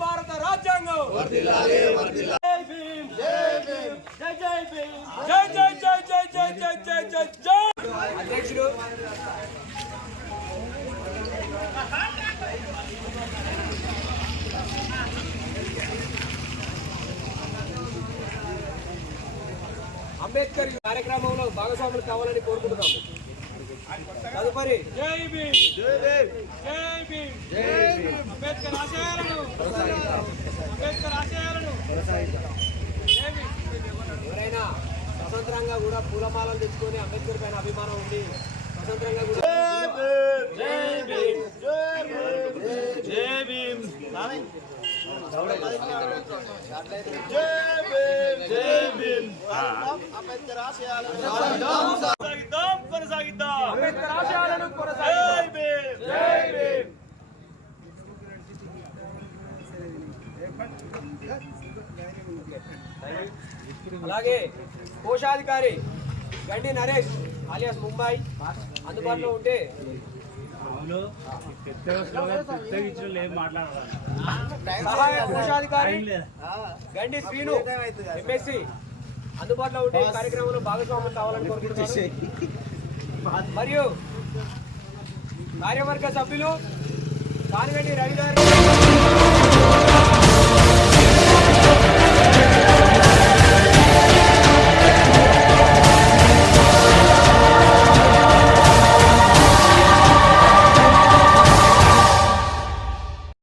భారత రాజ్యాంగం అంబేద్కర్ కార్యక్రమంలో భాగస్వాములు కావాలని కోరుకుంటున్నాము తదుపరి జై భీమ్ జై దేవ్ జై భీమ్ జై భీమ్ అంబేద్కర్ ఆశయాలను అంబేద్కర్ ఆశయాలను ఎవరైనా స్వతంత్రంగా కూడా పూలమాలను తెచ్చుకొని అంబేద్కర్ పైన అభిమానం ఉండి స్వతంత్రంగా కూడా జై భీమ్ జై భీమ్ జై భీమ్ జై భీమ్ అంబేద్కర్ ఆశయాలను అలాగే కోశాధికారి గండి నరేష్ అలియాస్ ముంబై అందుబాటులో ఉంటే సహాయ కోశాధికారి గండి శ్రీను ఎంఎస్సి అందుబాటులో ఉండే కార్యక్రమంలో భాగస్వామ్యం కావాలని మరియు కార్యవర్గ సభ్యులు రవి రవిగారు